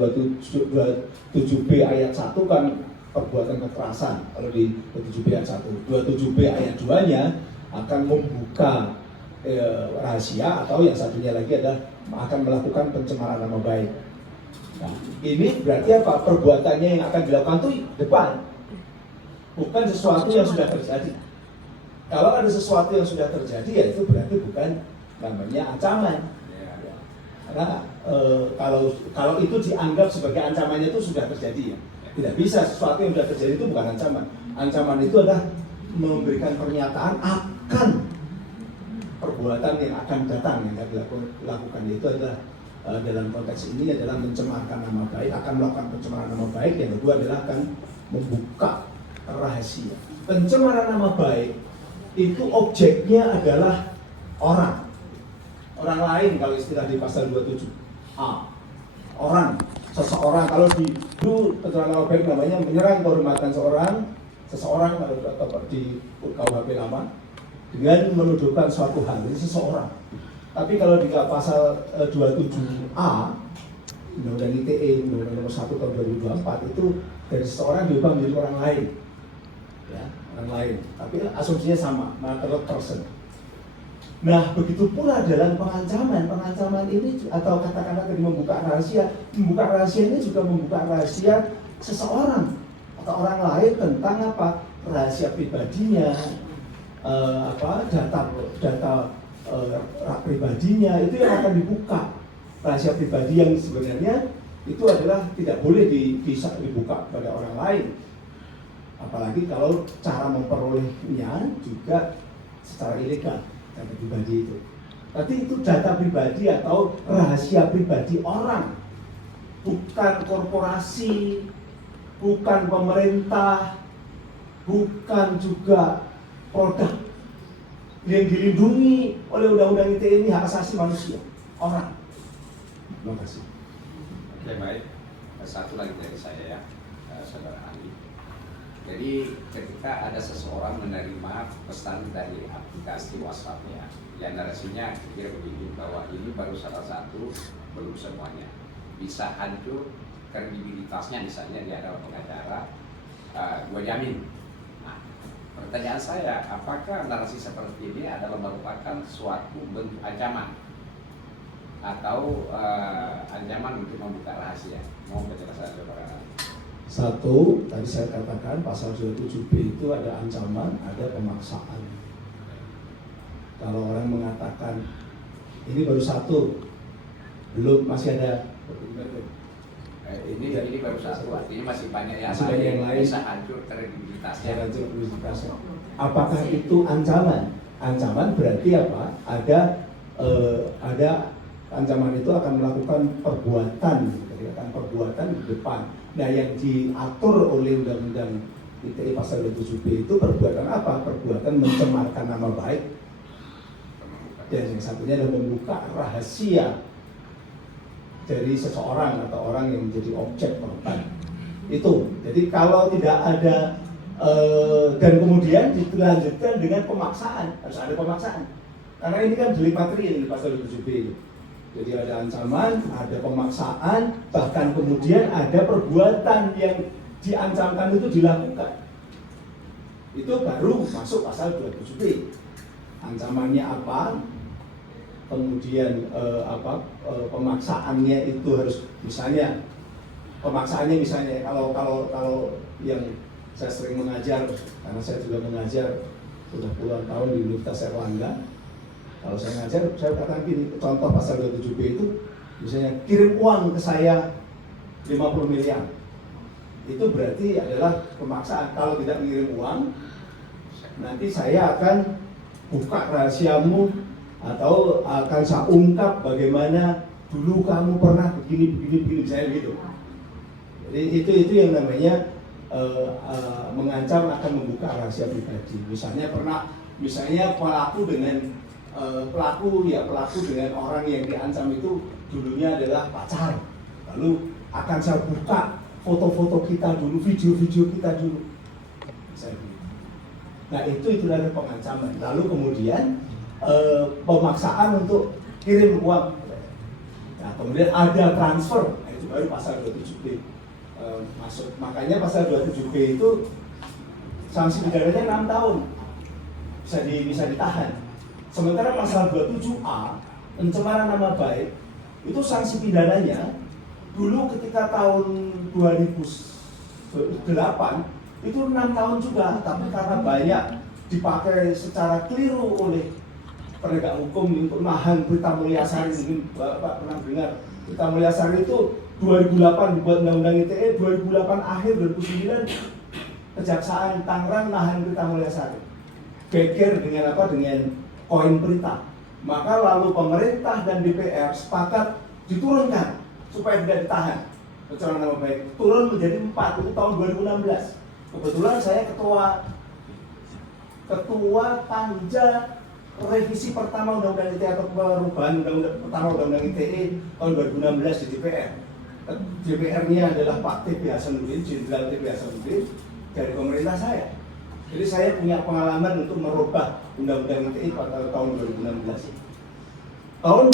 27B ayat 1 kan perbuatan kekerasan. Kalau di 27B ayat 1, 27B ayat 2-nya akan membuka rahasia, atau yang satunya lagi adalah akan melakukan pencemaran nama baik. Nah, ini berarti apa? Perbuatannya yang akan dilakukan itu depan, bukan sesuatu yang sudah terjadi. Kalau ada sesuatu yang sudah terjadi, ya itu berarti bukan namanya ancaman. Ya. Karena kalau itu dianggap sebagai ancamannya itu sudah terjadi, ya. Tidak bisa, sesuatu yang sudah terjadi itu bukan ancaman. Ancaman itu adalah memberikan pernyataan akan perbuatan yang akan datang yang dilakukan. Itu adalah dalam konteks ini adalah mencemarkan nama baik, akan melakukan pencemaran nama baik. Yang kedua adalah akan membuka rahasia. Pencemaran nama baik itu objeknya adalah orang lain, kalau istilah di pasal 27A. Orang, seseorang. Kalau di pencemaran nama baik namanya menyerang kehormatan seseorang kalau di KUHP lama, dengan menuduhkan suatu hal, ini seseorang. Tapi kalau di pasal 27A Undang-Undang ITE, Undang-Undang nomor 1 tahun 2024, itu dari seseorang diubah menjadi orang lain, ya, orang lain. Tapi asumsinya sama, third person. Nah, begitu pula dalam pengancaman ini, atau katakanlah tadi membuka rahasia ini juga membuka rahasia seseorang atau orang lain tentang apa? Rahasia pribadinya, data pribadinya, itu yang akan dibuka. Rahasia pribadi yang sebenarnya itu adalah tidak boleh bisa dibuka pada orang lain, apalagi kalau cara memperolehnya juga secara ilegal, data pribadi itu. Tapi itu data pribadi atau rahasia pribadi orang, bukan korporasi, bukan pemerintah, bukan juga produk yang dilindungi oleh Undang-Undang ITE ini. Hak asasi manusia, orang. Terima kasih. Oke, baik. Satu lagi dari saya, ya, Saudara Andi. Jadi ketika ada seseorang menerima pesan dari aplikasi WhatsApp-nya, yang narasinya kira begini, bahwa ini baru salah satu, belum semuanya, bisa hancur kredibilitasnya, misalnya di hadapan pengacara, gua jamin. Pertanyaan saya, apakah narasi seperti ini adalah merupakan suatu bentuk ancaman atau ancaman untuk membuka rahasia? Mohon penjelasan kepada. Satu, tadi saya katakan pasal 27B itu ada ancaman, ada pemaksaan. Kalau orang mengatakan ini baru satu, belum, masih ada. Ini baru satu, artinya masih banyak yang lain bisa hancur kredibilitasnya. Apakah itu ancaman? Ancaman berarti apa? Ada ancaman itu akan melakukan perbuatan di depan. Nah, yang diatur oleh Undang-Undang ITE pasal 27B itu perbuatan apa? Perbuatan mencemarkan nama baik. Dan yang satunya adalah membuka rahasia dari seseorang atau orang yang menjadi objek korban. Itu. Jadi kalau tidak ada dan kemudian dilanjutkan dengan pemaksaan, harus ada pemaksaan. Karena ini kan delik material di pasal 27B itu. Jadi ada ancaman, ada pemaksaan, bahkan kemudian ada perbuatan yang diancamkan itu dilakukan. Itu baru masuk pasal 27B. Ancamannya apa? Kemudian pemaksaannya itu harus, misalnya pemaksaannya misalnya kalau yang saya sering mengajar, karena saya juga mengajar sudah puluhan tahun di Universitas Erlangga. Kalau saya ngajar, saya katakan gini, contoh pasal 27B itu misalnya kirim uang ke saya 50 miliar. Itu berarti adalah pemaksaan. Kalau tidak mengirim uang, nanti saya akan buka rahasiamu, atau akan saya ungkap bagaimana dulu kamu pernah begini, saya gitu. Jadi itu yang namanya mengancam akan membuka rahasia pribadi. Misalnya pelaku dengan orang yang diancam itu dulunya adalah pacar, lalu akan saya buka foto-foto kita dulu, video-video kita dulu. Nah, itu adalah pengancaman. Lalu kemudian pemaksaan untuk kirim uang. Nah, kemudian ada transfer, itu baru pasal 27B masuk. Makanya pasal 27B itu sanksi pidananya 6 tahun bisa ditahan. Sementara pasal 27A pencemaran nama baik itu sanksi pidananya dulu ketika tahun 2008 itu 6 tahun juga, tapi karena banyak dipakai secara keliru oleh penegak hukum untuk nahan Prita Mulyasari. Mungkin Bapak pernah dengar Prita Mulyasari itu 2008 dibuat undang-undang ITE, 2008 akhir 2009 Kejaksaan Tangerang nahan Prita Mulyasari. Geger dengan apa? Dengan koin Prita. Maka lalu pemerintah dan DPR sepakat diturunkan supaya tidak ditahan pencemaran nama baik. Turun menjadi 4 itu tahun 2016. Kebetulan saya ketua panja revisi pertama Undang-Undang ITE atau perubahan pertama Undang-Undang ITE tahun 2016 di DPR. DPR-nya adalah Pak T.B. Hasanuddin, Jenderal T.B. Hasanuddin dari pemerintah saya. Jadi saya punya pengalaman untuk merubah Undang-Undang ITE pada tahun 2016. Tahun